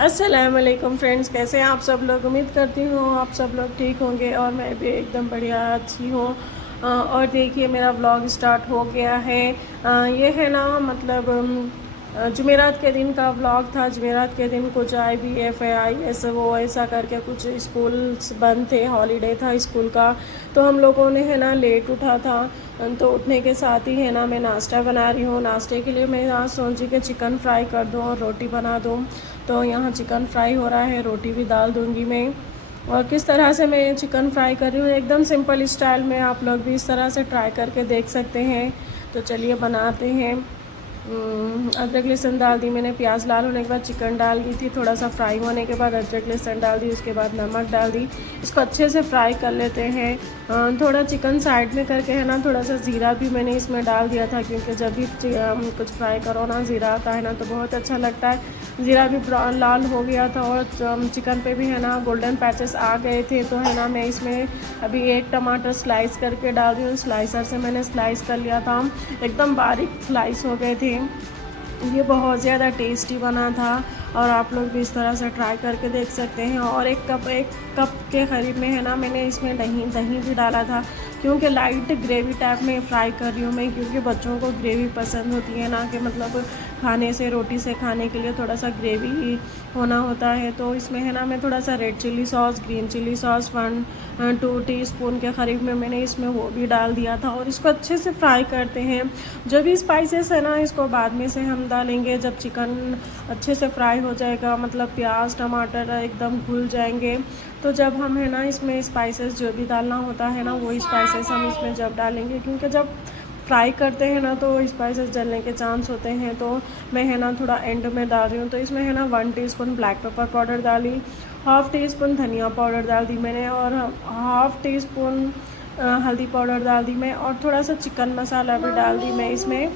अस्सलाम वालेकुम फ्रेंड्स, कैसे हैं आप सब लोग। उम्मीद करती हूँ आप सब लोग ठीक होंगे और मैं भी एकदम बढ़िया अच्छी हूँ। और देखिए मेरा व्लॉग स्टार्ट हो गया है। ये है ना मतलब जुमेरात के दिन का व्लॉग था। जुमेरात के दिन कुछ IBF वो ऐसा करके कुछ स्कूल्स बंद थे, हॉलीडे था स्कूल का। तो हम लोगों ने है ना लेट उठा था। तो उठने के साथ ही है ना मैं नाश्ता बना रही हूँ। नाश्ते के लिए मैं आज सोची कि चिकन फ्राई कर दूँ और रोटी बना दूँ। तो यहाँ चिकन फ्राई हो रहा है, रोटी भी डाल दूँगी मैं। और किस तरह से मैं चिकन फ्राई कर रही हूँ एकदम सिंपल स्टाइल में, आप लोग भी इस तरह से ट्राई करके देख सकते हैं। तो चलिए बनाते हैं। अदरक लहसुन डाल दी मैंने, प्याज लाल होने के बाद चिकन डाल दी थी, थोड़ा सा फ्राई होने के बाद अदरक लहसुन डाल दी, उसके बाद नमक डाल दी। इसको अच्छे से फ्राई कर लेते हैं। थोड़ा चिकन साइड में करके है ना, थोड़ा सा ज़ीरा भी मैंने इसमें डाल दिया था, क्योंकि जब भी कुछ फ्राई करो ना ज़ीरा आता है ना तो बहुत अच्छा लगता है। ज़ीरा भी लाल हो गया था और चिकन पे भी है ना गोल्डन पैचेस आ गए थे। तो है ना मैं इसमें अभी एक टमाटर स्लाइस करके डाल रही हूँ। स्लाइसर से मैंने स्लाइस कर लिया था, एकदम बारीक स्लाइस हो गए थे। ये बहुत ज़्यादा टेस्टी बना था और आप लोग भी इस तरह से ट्राई करके देख सकते हैं। और एक कप के करीब में है ना मैंने इसमें दही भी डाला था, क्योंकि लाइट ग्रेवी टाइप में फ्राई कर रही हूँ मैं, क्योंकि बच्चों को ग्रेवी पसंद होती है ना, कि मतलब खाने से रोटी से खाने के लिए थोड़ा सा ग्रेवी होना होता है। तो इसमें है ना मैं थोड़ा सा red chilli sauce, green chilli sauce 1-2 teaspoon के करीब में मैंने इसमें वो भी डाल दिया था। और इसको अच्छे से फ्राई करते हैं। जो भी स्पाइसेस है ना इसको बाद में से हम डालेंगे जब चिकन अच्छे से फ्राई हो जाएगा, मतलब प्याज टमाटर एकदम घुल जाएंगे। तो जब हम है ना इसमें स्पाइसेस जो भी डालना होता है ना वो स्पाइसेस हम इसमें जब डालेंगे, क्योंकि जब फ्राई करते हैं ना तो स्पाइसेस जलने के चांस होते हैं। तो मैं है ना थोड़ा एंड में डाल रही हूँ। तो इसमें है ना 1 टीस्पून ब्लैक पेपर पाउडर डाली, 1/2 टीस्पून धनिया पाउडर डाल दी मैंने, और 1/2 टीस्पून हल्दी पाउडर डाल दी मैं, और थोड़ा सा चिकन मसाला भी डाल दी मैं इसमें।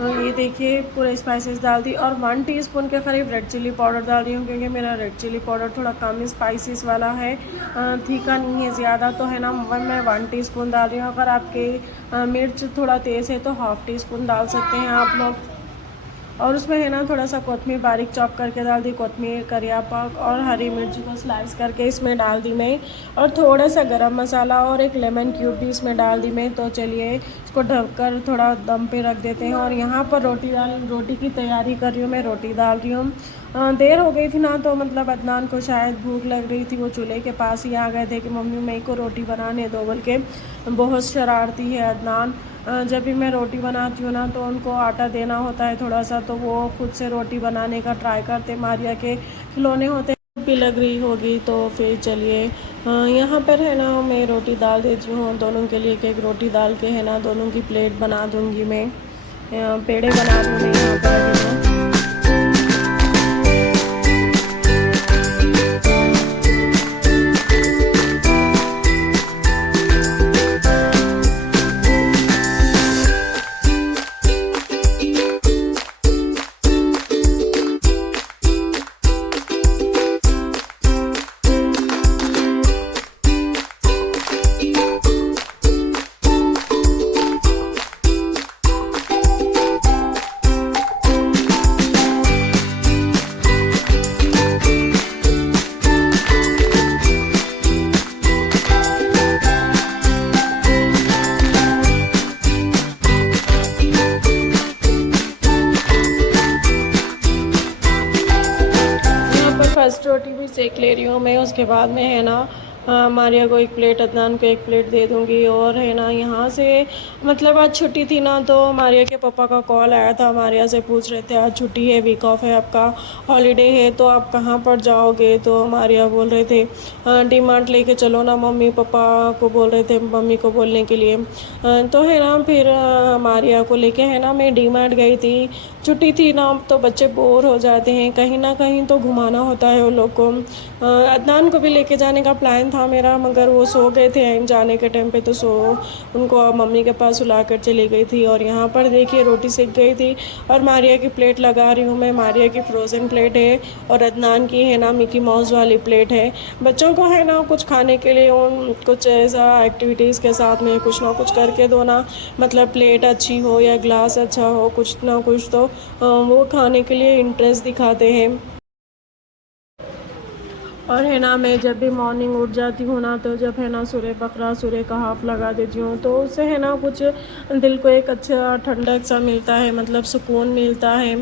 ये देखिए पूरे स्पाइसेस डाल दी, और 1 टीस्पून के करीब रेड चिली पाउडर डाल रही हूँ, क्योंकि मेरा रेड चिली पाउडर थोड़ा कम स्पाइसेस वाला है, तीखा नहीं है ज़्यादा। तो है ना मैं 1 टीस्पून डाल रही हूँ। अगर आपके मिर्च थोड़ा तेज़ है तो 1/2 टीस्पून डाल सकते हैं आप लोग। और उसमें है ना थोड़ा सा कोतमीर बारीक चॉप करके डाल दी, कोतमीर करिया पाक और हरी मिर्ची को स्लाइस करके इसमें डाल दी मैं, और थोड़ा सा गरम मसाला और एक लेमन क्यूब भी इसमें डाल दी मैं। तो चलिए इसको ढककर थोड़ा दम पे रख देते हैं। और यहाँ पर रोटी की तैयारी कर रही हूँ मैं, रोटी डाल रही हूँ। देर हो गई थी ना, तो मतलब अदनान को शायद भूख लग रही थी, वो चूल्हे के पास ही आ गए थे कि मम्मी मेरे को रोटी बनाने दो बोल के। बहुत शरारती है अदनान। जब भी मैं रोटी बनाती हूँ ना तो उनको आटा देना होता है थोड़ा सा, तो वो खुद से रोटी बनाने का ट्राई करते। मारिया के खिलौने होते भी लग रही होगी। तो फिर चलिए यहाँ पर है ना मैं रोटी डाल देती हूँ, दोनों के लिए एक रोटी डाल के है ना दोनों की प्लेट बना दूँगी मैं। पेड़े बना दूँ मैं यहाँ पर अभी मैं। फर्स्ट रोटी भी सेक ले रही हूँ मैं, उसके बाद में है ना मारिया को एक प्लेट, अदनान को एक प्लेट दे दूँगी। और है ना यहाँ से मतलब आज छुट्टी थी ना, तो मारिया के पापा का कॉल आया था। मारिया से पूछ रहे थे आज छुट्टी है, वीक ऑफ है आपका, हॉलीडे है, तो आप कहाँ पर जाओगे। तो मारिया बोल रहे थे डी मार्ट लेके चलो ना, मम्मी पापा को बोल रहे थे, मम्मी को बोलने के लिए। तो है ना फिर मारिया को लेके है ना मैं डी मार्ट गई थी। छुट्टी थी ना तो बच्चे बोर हो जाते हैं, कहीं ना कहीं तो घुमाना होता है उन लोग को। अदनान को भी लेके जाने का प्लान था मेरा, मगर वो सो गए थे जाने के टाइम पे, तो उनको मम्मी के पास सुला कर चली गई थी। और यहाँ पर देखिए रोटी सेक गई थी और मारिया की प्लेट लगा रही हूँ मैं। मारिया की फ्रोज़न प्लेट है और अदनान की है ना मिकी माउस वाली प्लेट है। बच्चों को है ना कुछ खाने के लिए कुछ ऐसा एक्टिविटीज़ के साथ में कुछ ना कुछ करके दो ना, मतलब प्लेट अच्छी हो या ग्लास अच्छा हो, कुछ ना कुछ तो वो खाने के लिए इंटरेस्ट दिखाते हैं। और है ना मैं जब भी मॉर्निंग उठ जाती हूँ ना, तो जब है ना सूरह बकरा सूरह कहाफ लगा देती हूँ, तो उससे है ना कुछ दिल को एक अच्छा ठंडक सा मिलता है, मतलब सुकून मिलता है।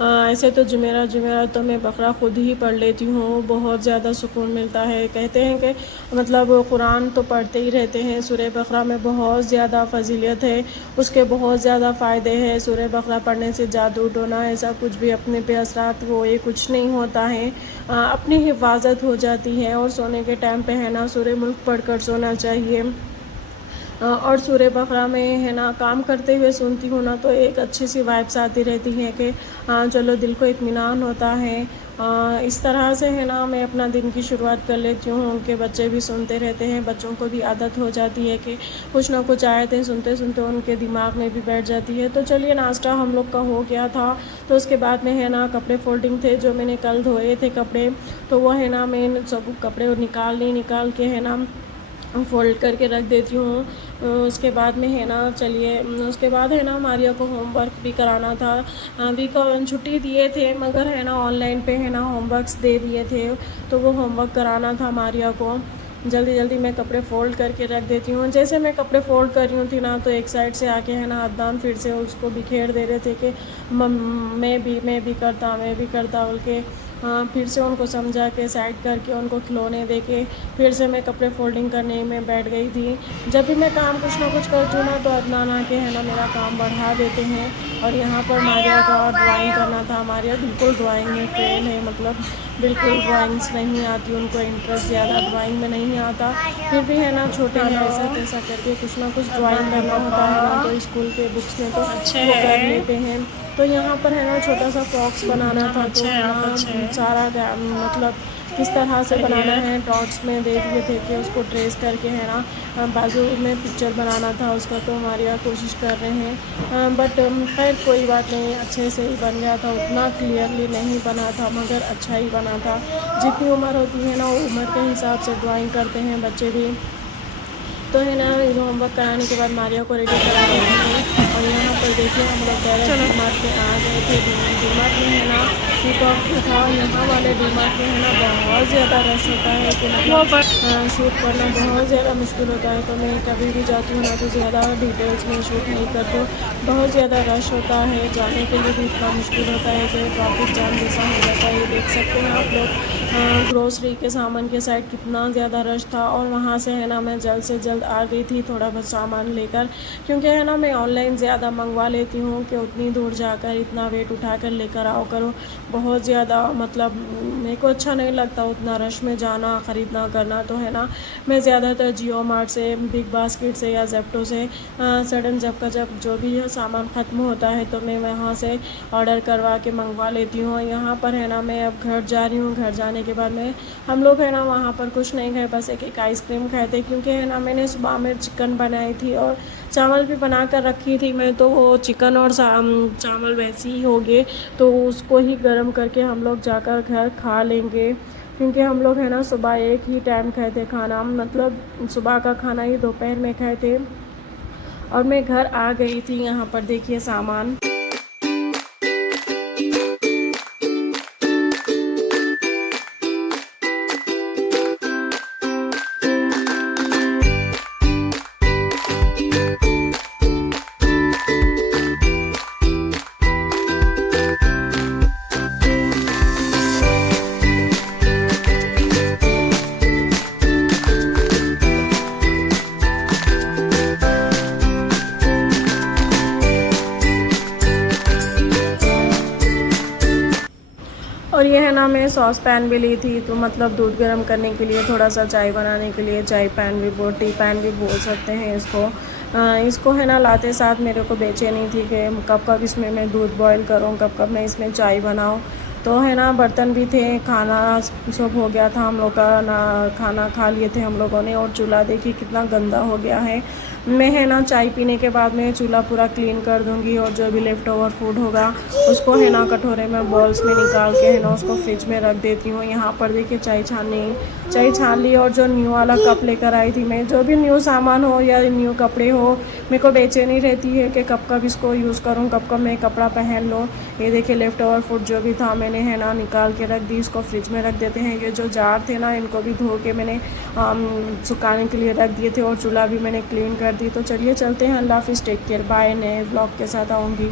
ऐसे तो जुमेरा जुमेरा तो मैं बकरा ख़ुद ही पढ़ लेती हूँ, बहुत ज़्यादा सुकून मिलता है। कहते हैं कि मतलब कुरान तो पढ़ते ही रहते हैं, सूरह बकरा में बहुत ज़्यादा फजीलत है, उसके बहुत ज़्यादा फ़ायदे हैं। सूरह बकरा पढ़ने से जादू टोना ऐसा कुछ भी अपने पे असरात वो ये कुछ नहीं होता है, अपनी हिफाजत हो जाती है। और सोने के टाइम पे है ना सूरह मुल्क पढ़कर सोना चाहिए। और सूरह बकरा में है ना काम करते हुए सुनती हूँ ना, तो एक अच्छी सी वाइब्स आती रहती हैं कि हाँ चलो दिल को इत्मीनान होता है। इस तरह से है ना मैं अपना दिन की शुरुआत कर लेती हूँ। उनके बच्चे भी सुनते रहते हैं, बच्चों को भी आदत हो जाती है कि कुछ ना कुछ आयतें सुनते सुनते उनके दिमाग में भी बैठ जाती है। तो चलिए नाश्ता हम लोग का हो गया था, तो उसके बाद में है ना कपड़े फोल्डिंग थे जो मैंने कल धोए थे कपड़े, तो वो है ना मैं सब कपड़े निकाल के है ना फ़ोल्ड करके रख देती हूँ। उसके बाद में है ना चलिए उसके बाद है ना मारिया को होमवर्क भी कराना था। वीक छुट्टी दिए थे, मगर है ना ऑनलाइन पे है ना होमवर्क्स दे दिए थे, तो वो होमवर्क कराना था मारिया को। जल्दी जल्दी मैं कपड़े फ़ोल्ड करके रख देती हूँ। जैसे मैं कपड़े फ़ोल्ड कर रही हूँ थी ना, तो एक साइड से आके है ना अदनान फिर से उसको बिखेर दे रहे थे कि मैं भी करता बोल के। फिर से उनको समझा के साइड करके उनको खिलौने दे के फिर से मैं कपड़े फोल्डिंग करने में बैठ गई थी। जब भी मैं काम कुछ ना कुछ करती हूँ ना, तो अदनान आके है ना मेरा काम बढ़ा देते हैं। और यहाँ पर मारिया का ड्राइंग करना था। मारिया बिल्कुल ड्राइंग में फेल है, मतलब बिल्कुल ड्राइंग्स नहीं आती, उनको इंटरेस्ट ज़्यादा ड्राइंग में नहीं आता। फिर भी है ना छोटे हैं, ऐसा तैसा करके कुछ ना कुछ ड्राइंग करना होता है ना, तो स्कूल के बुक्स में तो वो कर लेते हैं। तो यहाँ पर है ना छोटा सा फ्रॉक्स बनाना था, तो सारा मतलब किस तरह से बनाना है डॉट्स में दे दिए थे कि उसको ट्रेस करके है ना बाजू में पिक्चर बनाना था उसका। तो मारिया कोशिश कर रहे हैं, बट खैर कोई बात नहीं, अच्छे से ही बन गया था। उतना क्लियरली नहीं बना था, मगर अच्छा ही बना था। जितनी उम्र होती है ना वो उम्र के हिसाब से ड्राइंग करते हैं बच्चे भी। तो है ना होमवर्क कराने के बाद मारिया को रेडी करा देते हैं। और यहाँ पर देखिए हम लोग डायरेक्ट डीमार्ट में आ गए थे। डीमार्ट में है ना शूट था, यहाँ वाले डीमार्ट में है ना बहुत ज़्यादा रश होता है, तो मतलब शूट करना बहुत ज़्यादा मुश्किल होता है। तो मैं कभी भी जाती हूँ ना तो ज़्यादा डिटेल्स में शूट नहीं करती हूँ, बहुत ज़्यादा रश होता है, जाने के लिए भी इतना मुश्किल होता है कि ट्रैफिक जाम जैसा हो जाता है। ये देख सकते हैं आप लोग ग्रोसरी के सामान के साइड कितना ज़्यादा रश था। और वहाँ से है ना मैं जल्द से जल्द आ गई थी थोड़ा बहुत सामान लेकर, क्योंकि है ना मैं ऑनलाइन ज़्यादा मंगवा लेती हूँ कि उतनी दूर जाकर इतना वेट उठाकर लेकर आओ करो, बहुत ज़्यादा मतलब मेरे को अच्छा नहीं लगता उतना रश में जाना ख़रीदना करना। तो है ना मैं ज़्यादातर जियो मार्ट से, बिग बास्केट से या जेप्टो से सडन जब जो भी सामान ख़त्म होता है तो मैं वहाँ से ऑर्डर करवा के मंगवा लेती हूँ। यहाँ पर है ना मैं अब घर जा रही हूँ, घर जाने के बाद में हम लोग है ना वहाँ पर कुछ नहीं खाए, बस एक आइसक्रीम खाए थे, क्योंकि है ना मैंने सुबह में चिकन बनाई थी और चावल भी बना कर रखी थी मैं, तो वो चिकन और चावल वैसे ही हो गए, तो उसको ही गर्म करके हम लोग जाकर घर खा लेंगे। क्योंकि हम लोग है ना सुबह एक ही टाइम खाए थे खाना, मतलब सुबह का खाना ही दोपहर में खाए थे। और मैं घर आ गई थी। यहाँ पर देखिए सामान। और ये है ना मैं सॉस पैन भी ली थी, तो मतलब दूध गर्म करने के लिए, थोड़ा सा चाय बनाने के लिए, चाय पैन भी टी पैन भी बोल सकते हैं इसको। इसको है ना लाते साथ मेरे को बेचैनी थी कि कब कब इसमें मैं दूध बॉईल करूँ, कब कब मैं इसमें चाय बनाऊँ। तो है ना बर्तन भी थे, खाना सब हो गया था हम लोग का ना, खाना खा लिए थे हम लोगों ने। और चूल्हा देखिए कितना गंदा हो गया है। मैं है ना चाय पीने के बाद में चूल्हा पूरा क्लीन कर दूंगी, और जो भी लेफ़्ट ओवर फूड होगा उसको है ना कटोरे में बॉल्स में निकाल के है ना उसको फ्रिज में रख देती हूँ। यहाँ पर देखिए चाय छान ली, और जो न्यू वाला कप लेकर आई थी मैं, जो भी न्यू सामान हो या न्यू कपड़े हो, मेरे को बेचैनी रहती है कि कब कब इसको यूज़ करूँ, कब कब मैं कपड़ा पहन लूँ। ये देखिए लेफ़्ट ओवर फूड जो भी था मैंने है ना निकाल के रख दी, इसको फ्रिज में रख देते हैं। ये जो जार थे ना इनको भी धो के मैंने सुखाने के लिए रख दिए थे और चूल्हा भी मैंने क्लीन कर दी। तो चलिए चलते हैं, अल्लाह हाफिज़, टेक केयर, बाय, नए व्लॉग के साथ आऊँगी।